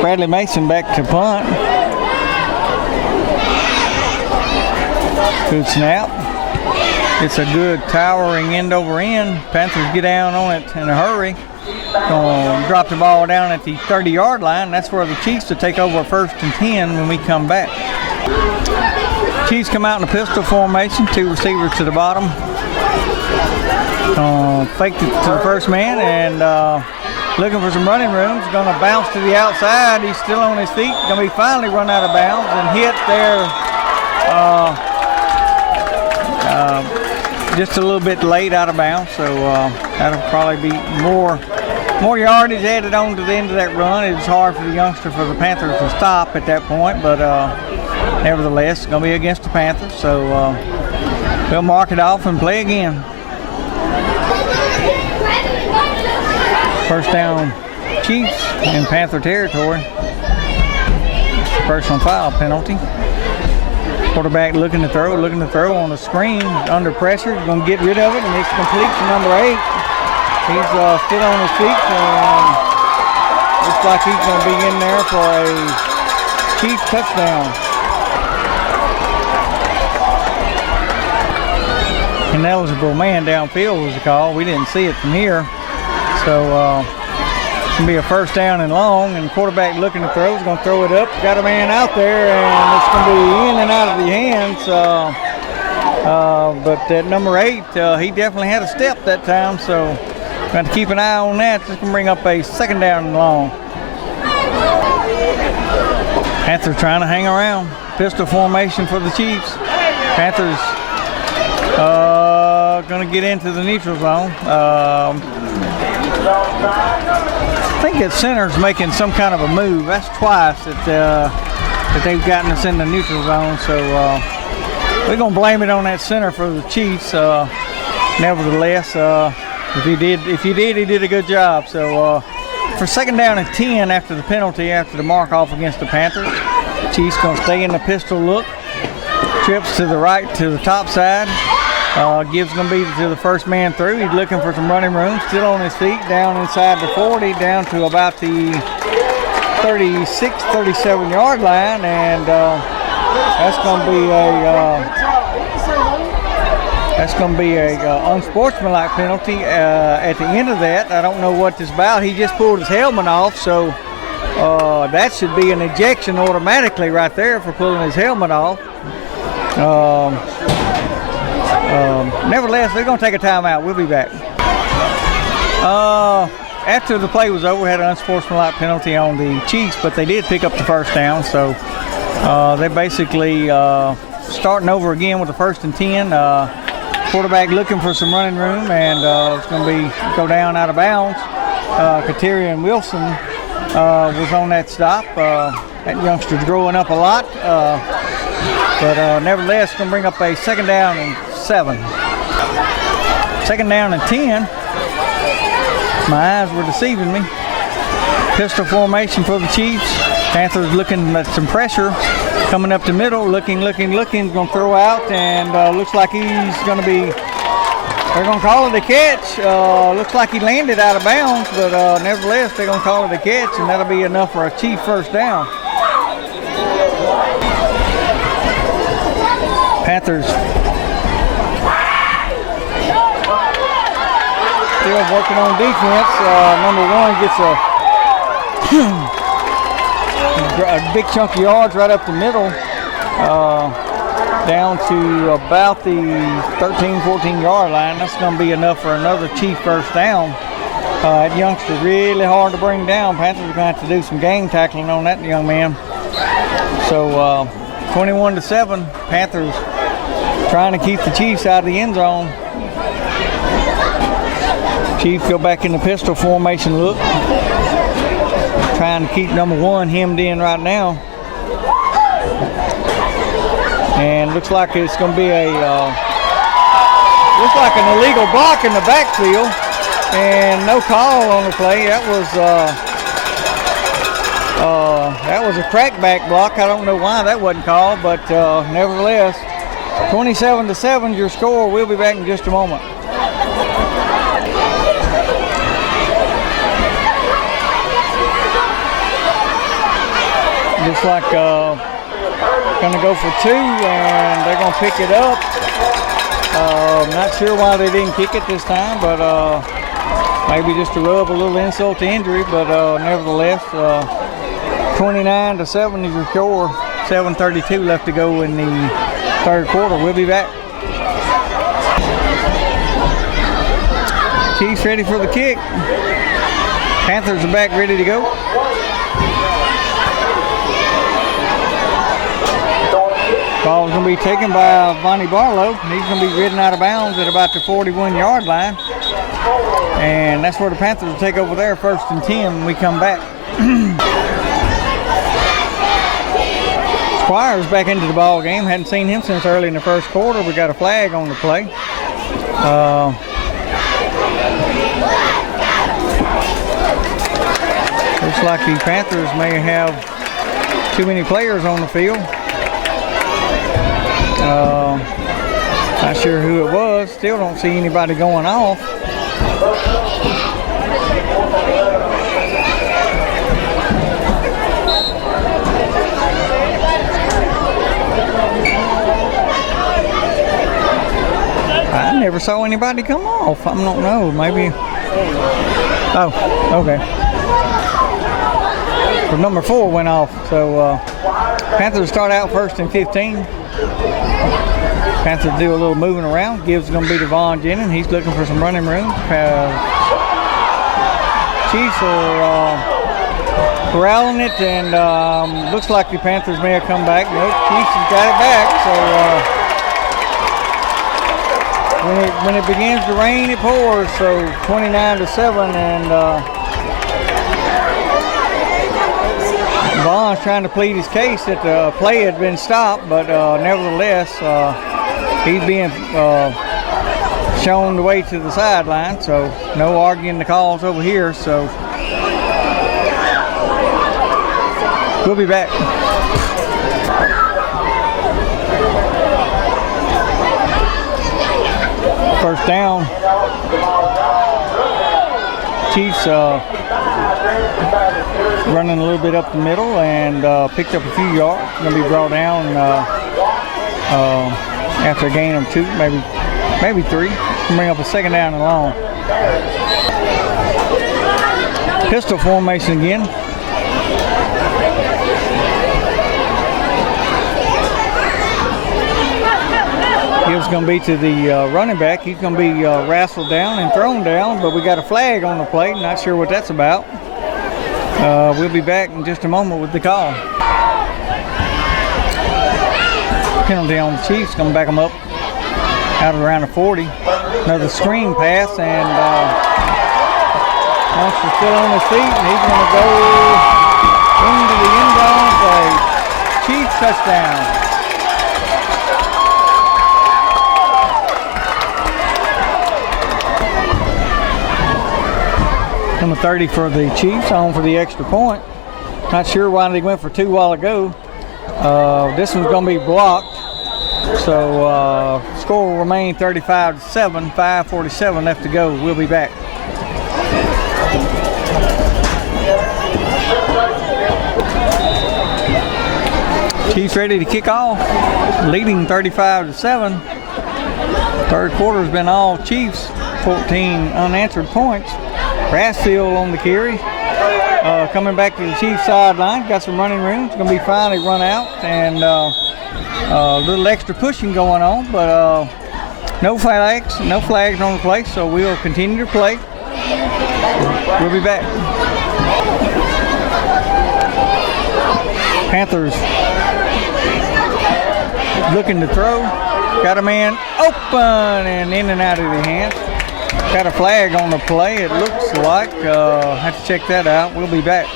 Bradley Mason back to punt. Good snap. It's a good towering end over end. Panthers get down on it in a hurry. Gonna drop the ball down at the 30-yard line. That's where the Chiefs will take over 1st and 10 when we come back. Chiefs come out in a pistol formation, 2 receivers to the bottom. Faked it to the first man and looking for some running room. He's going to bounce to the outside. He's still on his feet. Going to be finally run out of bounds and hit there just a little bit late out of bounds. So that'll probably be more yardage added on to the end of that run. It's hard for the youngster for the Panthers to stop at that point, but nevertheless, it's going to be against the Panthers. So we'll mark it off and play again. First down, Chiefs in Panther territory. Personal foul penalty. Quarterback looking to throw on the screen, under pressure. He's going to get rid of it, and it's complete to number 8. He's still on his feet, and looks like he's going to be in there for a Chiefs touchdown. Ineligible man downfield was the call. We didn't see it from here. So it's going to be a first down and long, and quarterback looking to throw. He's going to throw it up. Got a man out there, and it's going to be in and out of the hands. But at number 8, he definitely had a step that time, so got to keep an eye on that. Just going to bring up a second down and long. Panthers trying to hang around. Pistol formation for the Chiefs. Panthers going to get into the neutral zone. I think that center's making some kind of a move. That's twice that they've gotten us in the neutral zone. So we're going to blame it on that center for the Chiefs. Nevertheless, if he did, he did a good job. So for second down and 10 after the penalty, after the mark off against the Panthers, Chiefs going to stay in the pistol look. Trips to the right to the top side. Gibbs going to be to the first man through. He's looking for some running room. Still on his feet, down inside the 40, down to about the 36, 37-yard line, and that's going to be a unsportsmanlike penalty at the end of that. I don't know what this is about. He just pulled his helmet off, so that should be an ejection automatically right there for pulling his helmet off. Nevertheless, they're going to take a timeout. We'll be back. After the play was over, we had an unsportsmanlike penalty on the Chiefs, but they did pick up the first down. So they basically starting over again with the 1st and 10. Quarterback looking for some running room, and it's going to go down out of bounds. Katerian Wilson was on that stop. That youngster's growing up a lot. But nevertheless, going to bring up a second down and 7. Second down and 10. My eyes were deceiving me. Pistol formation for the Chiefs. Panthers looking at some pressure. Coming up the middle, looking. Going to throw out, and looks like he's going to be, they're going to call it a catch. Looks like he landed out of bounds, but nevertheless, they're going to call it a catch, and that'll be enough for a Chief first down. Panthers still working on defense. Number 1 gets a big chunk of yards right up the middle, down to about the 13, 14-yard line. That's going to be enough for another Chief first down. That youngster's really hard to bring down. Panthers are going to have to do some game tackling on that young man. So 21-7, Panthers trying to keep the Chiefs out of the end zone. Chiefs go back in the pistol formation look. Trying to keep number 1 hemmed in right now. And looks like it's going to be looks like an illegal block in the backfield. And no call on the play. That was a crackback block. I don't know why that wasn't called, but nevertheless, 27-7 your score. We'll be back in just a moment. Looks like going to go for 2, and they're going to pick it up. Not sure why they didn't kick it this time, but maybe just to rub a little insult to injury. But nevertheless, 29-7 is your score. 7:32 left to go in the third quarter. We'll be back. Chiefs ready for the kick. Panthers are back ready to go. Ball's going to be taken by Vonnie Barlow. He's going to be ridden out of bounds at about the 41-yard line. And that's where the Panthers will take over there, 1st and 10 when we come back. Squires back into the ball game. Hadn't seen him since early in the first quarter. We got a flag on the play. Looks like the Panthers may have too many players on the field. Not sure who it was. Still don't see anybody going off. I never saw anybody come off. I don't know. Maybe. Oh, okay. So number 4 went off. So Panthers start out 1st and 15. Panthers do a little moving around. Gibbs is going to be to Vaughn Jennings. He's looking for some running room. Chiefs are corralling it, and looks like the Panthers may have come back. Nope, Chiefs has got it back. So when it begins to rain, it pours. So 29-7, and Vaughn's trying to plead his case that the play had been stopped, but nevertheless, he's being shown the way to the sideline. So no arguing the calls over here. So we'll be back. First down. Chiefs running a little bit up the middle and picked up a few yards. Going to be brought down after a gain of 2, maybe 3. Bring up a second down and long. Pistol formation again. Gibbs going to be to the running back. He's going to be wrestled down and thrown down, but we got a flag on the play. Not sure what that's about. We'll be back in just a moment with the call. Penalty on the Chiefs. Going to back them up out of around the 40. Another screen pass, and Munster's still on his feet, and he's going to go into the end zone for a Chiefs touchdown. Number 30 for the Chiefs, on for the extra point. Not sure why they went for 2 a while ago. This one's going to be blocked. So score will remain 35-7, 5:47 left to go. We'll be back. Chiefs ready to kick off, leading 35-7. Third quarter has been all Chiefs, 14 unanswered points. Brassfield on the carry. Coming back to the Chiefs sideline. Got some running room. It's going to be finally run out, and a little extra pushing going on, but no flags on the play, so we'll continue to play. We'll be back. Panthers looking to throw. Got a man open and in and out of the hands. Got a flag on the play, it looks like. Have to check that out. We'll be back.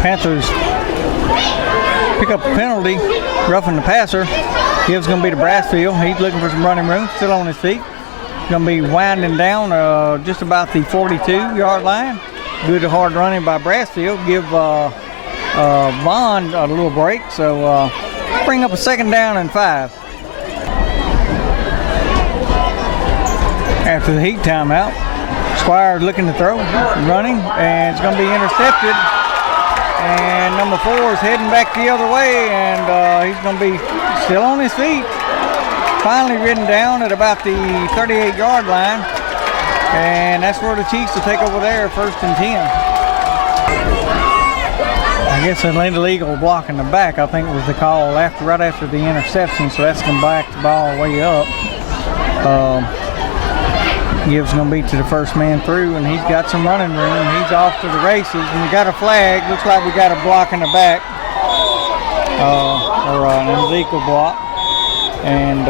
Panthers pick up a penalty, roughing the passer. Gibbs going to be to Brassfield. He's looking for some running room, still on his feet. Going to be winding down just about the 42-yard line. Good hard running by Brassfield. Give Vaughn a little break, so bring up a second down and 5. After the heat timeout, Squires looking to throw, running, and it's going to be intercepted. And number 4 is heading back the other way, and he's going to be still on his feet. Finally ridden down at about the 38-yard line. And that's where the Chiefs will take over there, 1st and 10. I guess an illegal block in the back, I think was the call right after the interception, so that's going to back the ball way up. Gibbs going to be to the first man through, and he's got some running room. He's off to the races, and we got a flag. Looks like we got a block in the back, or an illegal block, and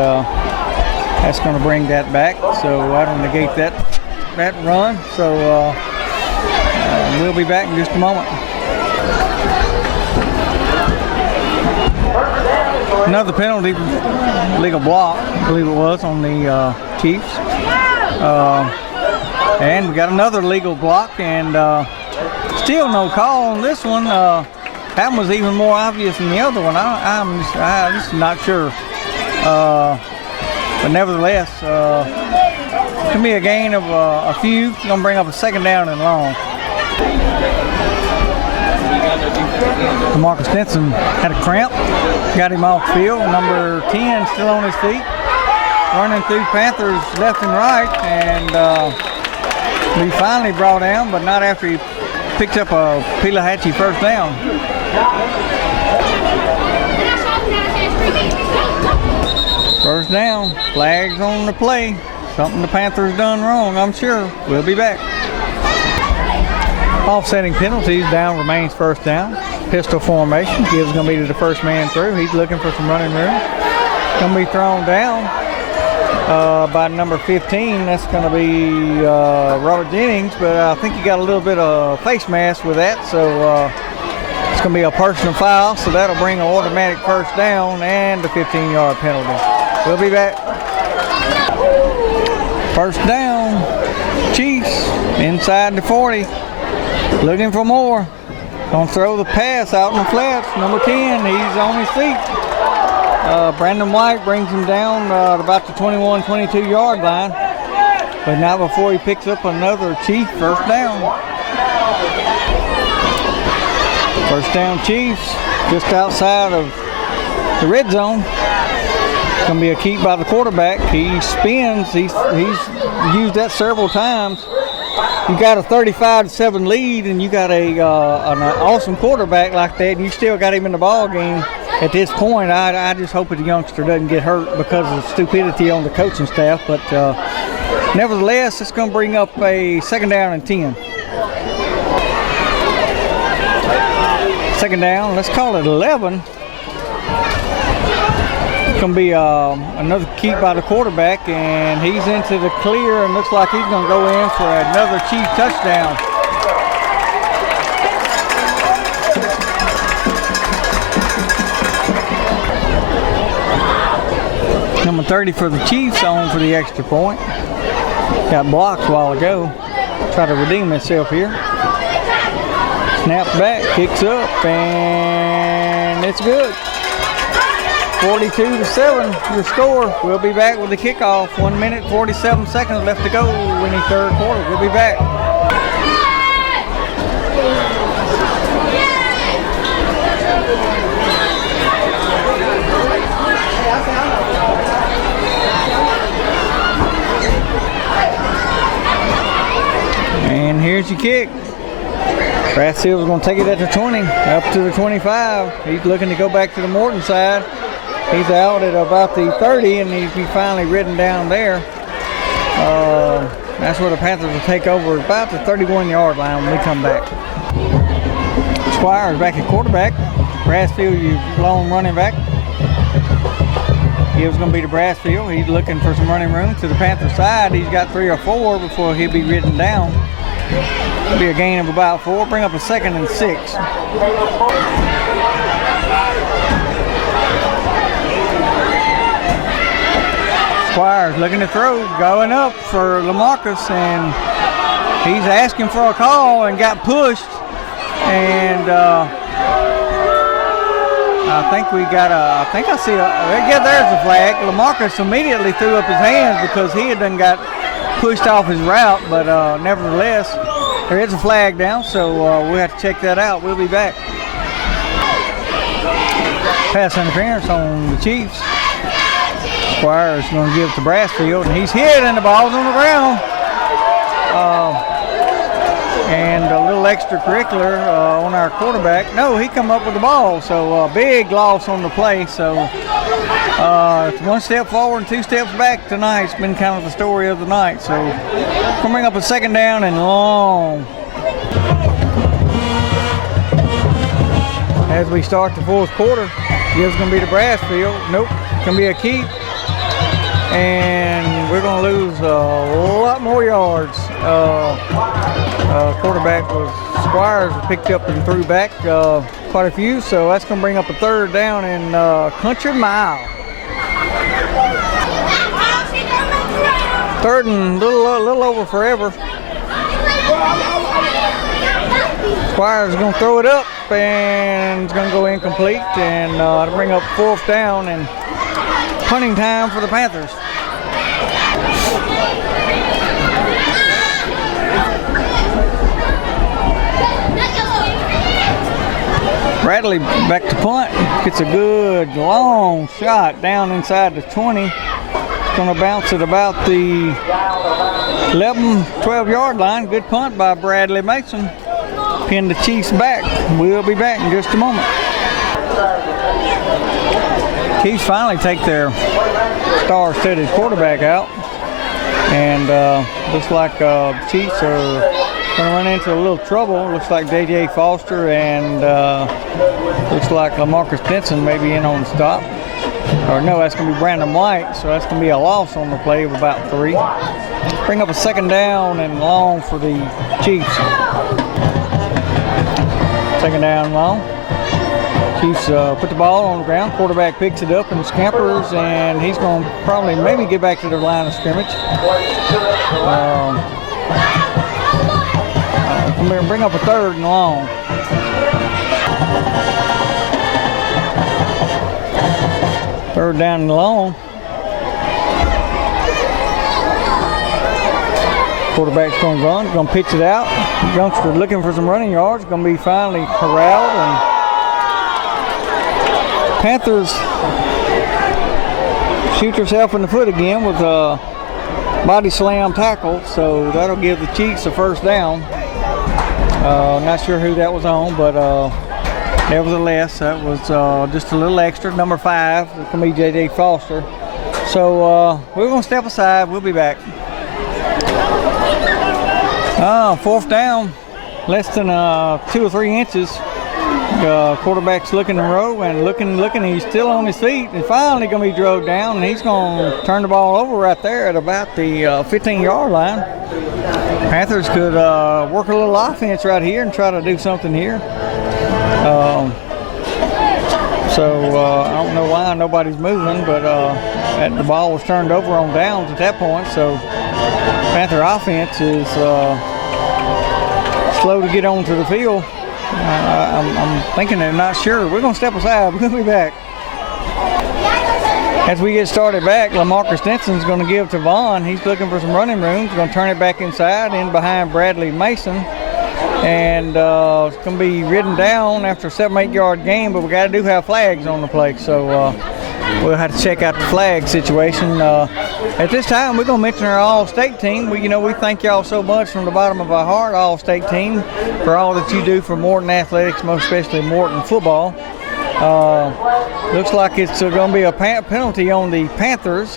that's going to bring that back. So that'll negate that run. So we'll be back in just a moment. Another penalty, legal block, I believe it was, on the Chiefs. And we got another legal block, and still no call on this one. That one was even more obvious than the other one. I'm just not sure. But nevertheless, it can be a gain of a few. It's going to bring up a 2nd down and long. Marcus Stinson had a cramp, got him off field. Number 10 still on his feet, running through Panthers left and right, and he finally brought down, but not after he picked up a Pelahatchie 1st down. First down, flags on the play. Something the Panthers done wrong, I'm sure. We'll be back. Offsetting penalties, down remains 1st down. Pistol formation. Gibbs going to be to the first man through. He's looking for some running room. Going to be thrown down by number 15. That's going to be Robert Jennings, but I think he got a little bit of face mask with that, so it's going to be a personal foul, so that'll bring an automatic 1st down and the 15-yard penalty. We'll be back. 1st down. Chiefs inside the 40. Looking for more. Gonna throw the pass out in the flats. Number 10, he's on his feet. Brandon White brings him down about the 21, 22-yard line. But not before he picks up another Chief 1st down. 1st down Chiefs, just outside of the red zone. It's gonna be a keep by the quarterback. He spins, he's used that several times. You got a 35-7 lead, and you got an awesome quarterback like that, and you still got him in the ball game. At this point, I just hope the youngster doesn't get hurt because of stupidity on the coaching staff. But nevertheless, it's going to bring up a 2nd down and 10. 2nd down, let's call it 11. It's going to be another keep by the quarterback, and he's into the clear, and looks like he's going to go in for another Chief touchdown. Number 30 for the Chiefs on for the extra point. Got blocked a while ago. Try to redeem himself here. Snaps back, kicks up, and it's good. 42-7, your score. We'll be back with the kickoff. 1 minute, 47 seconds left to go in the 3rd quarter. We'll be back. And here's your kick. Brassfield's going to take it at the 20, up to the 25. He's looking to go back to the Morton side. He's out at about the 30, and he's finally ridden down there. That's where the Panthers will take over about the 31-yard line when we come back. Squires back at quarterback. Brassfield, your lone running back. Gibbs going to be to Brassfield. He's looking for some running room to the Panther side. He's got 3 or 4 before he'll be ridden down. It'll be a gain of about 4. Bring up a 2nd and 6. Squires looking to throw, going up for LaMarcus, and he's asking for a call and got pushed. And I think we got a, I think I see a, yeah, there's a flag. LaMarcus immediately threw up his hands because he had done got pushed off his route, but nevertheless, there is a flag down, so we'll have to check that out. We'll be back. pass interference on the Chiefs. Squires going to give it to Brassfield, and he's hit, and the ball's on the ground. And a little extracurricular on our quarterback. No, he come up with the ball, so big loss on the play. So it's 1 step forward and 2 steps back tonight. It's been kind of the story of the night. So coming up a 2nd down and long. As we start the 4th quarter, it's going to be the Brassfield. Nope, it's going to be a keep. And we're going to lose a lot more yards. Quarterback was Squires, picked up and threw back quite a few, so that's going to bring up a 3rd down in Country Mile. 3rd and a little over forever. Squires is going to throw it up, and it's going to go incomplete, and to bring up 4th down and punting time for the Panthers. Bradley back to punt, gets a good long shot down inside the 20. It's going to bounce at about the 11, 12-yard line. Good punt by Bradley Mason. Pin the Chiefs back. We'll be back in just a moment. Chiefs finally take their star-studded quarterback out, and looks like Chiefs are going to run into a little trouble. Looks like J.J. Foster and looks like LaMarcus Denson may be in on the stop. Or no, that's going to be Brandon White, so that's going to be a loss on the play of about 3. Bring up a 2nd down and long for the Chiefs. 2nd down and long. Chiefs put the ball on the ground. Quarterback picks it up and scampers, and he's going to probably maybe get back to the line of scrimmage. I'm going to bring up a 3rd and long. Third down and long. Quarterback's going to run, going to pitch it out. Youngster looking for some running yards, going to be finally corralled, and Panthers shoot herself in the foot again with a body slam tackle, so that'll give the Chiefs a 1st down. Not sure who that was on, but nevertheless, that was just a little extra. Number 5, it's going to be J.J. Foster. So we're going to step aside. We'll be back. 4th down, less than 2 or 3 inches. Quarterback's looking in row and looking. He's still on his feet, and finally going to be drove down, and he's going to turn the ball over right there at about the 15-yard line. Panthers could work a little offense right here and try to do something here. I don't know why nobody's moving, but the ball was turned over on downs at that point, so Panther offense is slow to get onto the field. I'm thinking they're not sure. We're going to step aside. We're going to be back. As we get started back, LaMarcus Denson's going to give to Vaughn. He's looking for some running room. He's going to turn it back inside in behind Bradley Mason. And it's going to be ridden down after a 7-8 yard game, but we got to have flags on the play. So we'll have to check out the flag situation. At this time, we're going to mention our All-State team. We thank y'all so much from the bottom of our heart, All-State team, for all that you do for Morton Athletics, most especially Morton football. Looks like it's going to be a penalty on the Panthers.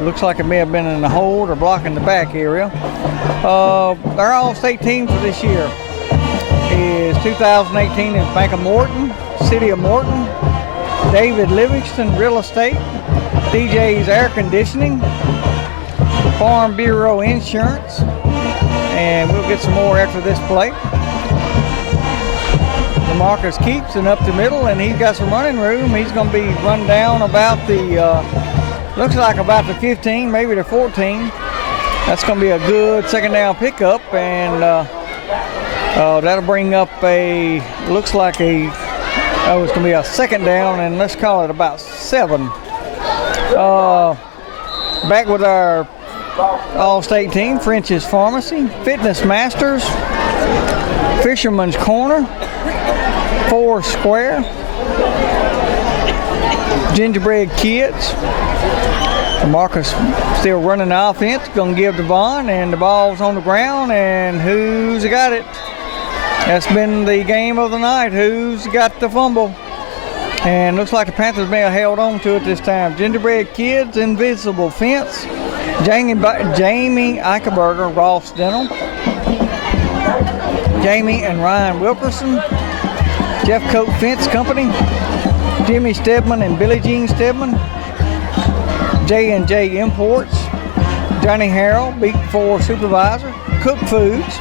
Looks like it may have been in the hold or blocking the back area. Our All-State team for this year is 2018 is Bank of Morton, City of Morton, David Livingston Real Estate, DJ's Air Conditioning, Farm Bureau Insurance, and we'll get some more after this play. Marcus keeps and up the middle, and he's got some running room. He's going to be run down about the, looks like about the 15, maybe the 14. That's going to be a good 2nd down pickup, and that'll bring up looks like it's going to be a 2nd down, and let's call it about 7. Back with our All-State team, French's Pharmacy, Fitness Masters, Fisherman's Corner, 4 Square, Gingerbread Kids. Marcus still running the offense, gonna give to Vaughn, and the ball's on the ground, and who's got it? That's been the game of the night. Who's got the fumble? And looks like the Panthers may have held on to it this time. Gingerbread Kids, Invisible Fence, Jamie Eichenberger, Ross Dental, Jamie and Ryan Wilkerson, Jeff Coat Fence Company, Jimmy Stedman and Billie Jean Stedman, J&J Imports, Johnny Harrell, Beat 4 Supervisor, Cook Foods.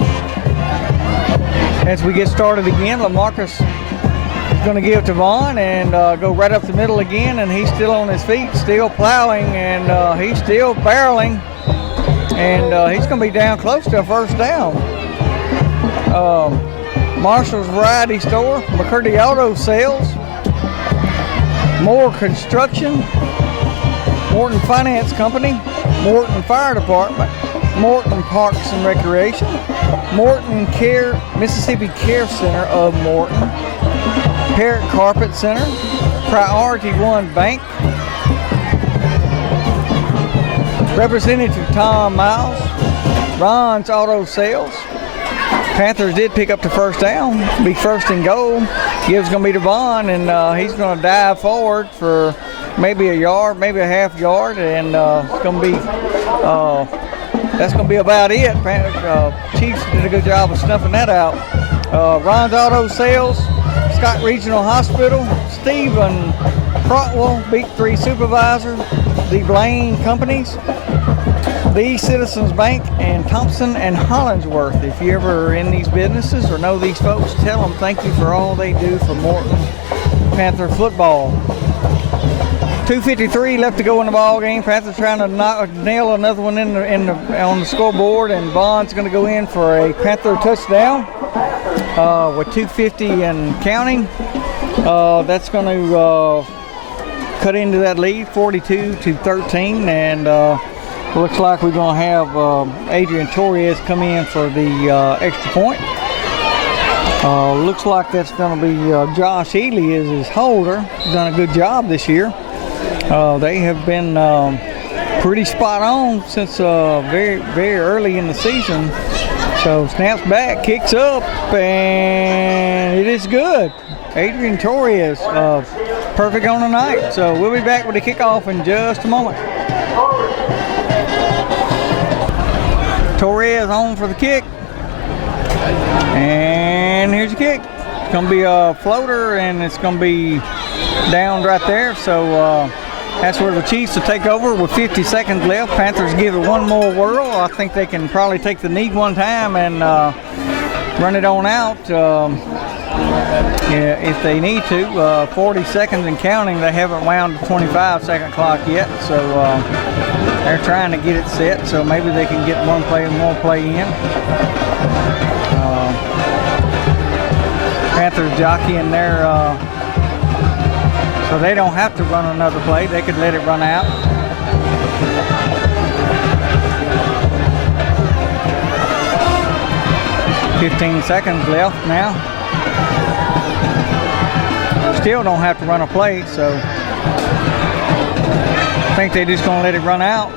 As we get started again, LaMarcus is going to give to Vaughn and go right up the middle again, and he's still on his feet, still plowing, and he's still barreling, and he's going to be down close to a first down. Marshall's Variety Store, McCurdy Auto Sales, Moore Construction, Morton Finance Company, Morton Fire Department, Morton Parks and Recreation, Morton Care, Mississippi Care Center of Morton, Parrot Carpet Center, Priority One Bank, Representative Tom Miles, Ron's Auto Sales. Panthers did pick up the first down, be first and goal. Gibbs going to be to Vaughn, and he's going to dive forward for maybe a yard, maybe a half yard, and it's going to be that's going to be about it. Chiefs did a good job of snuffing that out. Ron's Auto Sales, Scott Regional Hospital, Stephen Crotwell, Beat 3 Supervisor, the Blaine Companies, the Citizens Bank, and Thompson and Hollingsworth. If you ever are in these businesses or know these folks, tell them thank you for all they do for Morton Panther football. 2:53 left to go in the ball game. Panthers trying to nail another one on the scoreboard, and Vaughn's going to go in for a Panther touchdown with 2:50 and counting. That's going to cut into that lead, 42-13, and looks like we're going to have Adrian Torres come in for the extra point. Looks like that's going to be Josh Ely as his holder. Done a good job this year. They have been pretty spot on since very, very early in the season. So snaps back, kicks up, and it is good. Adrian Torres, perfect on the night. So we'll be back with the kickoff in just a moment. Torres on for the kick, and here's the kick. It's going to be a floater, and it's going to be downed right there. So that's where the Chiefs will take over with 50 seconds left. Panthers give it one more whirl. I think they can probably take the knee one time and run it on out if they need to. 40 seconds and counting. They haven't wound the 25-second clock yet, so they're trying to get it set. So maybe they can get one more play in. Panthers jockeying there. So they don't have to run another play. They could let it run out. $15 seconds left now. Still don't have to run a play, so I think they're just going to let it run out.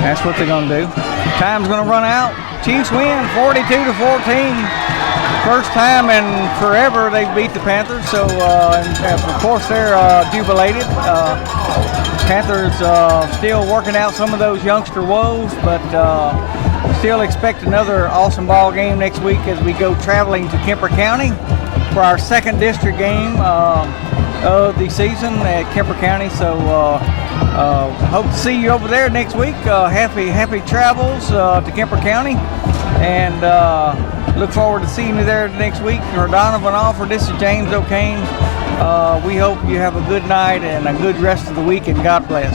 That's what they're going to do. Time's going to run out. Chiefs win 42-14. First time in forever they've beat the Panthers, so and of course they're jubilated. Panthers still working out some of those youngster woes, but still expect another awesome ball game next week as we go traveling to Kemper County for our second district game of the season at Kemper County. So hope to see you over there next week. Happy travels to Kemper County, and look forward to seeing you there next week. For Donovan Alford, this is James O'Kane. We hope you have a good night and a good rest of the week, and God bless.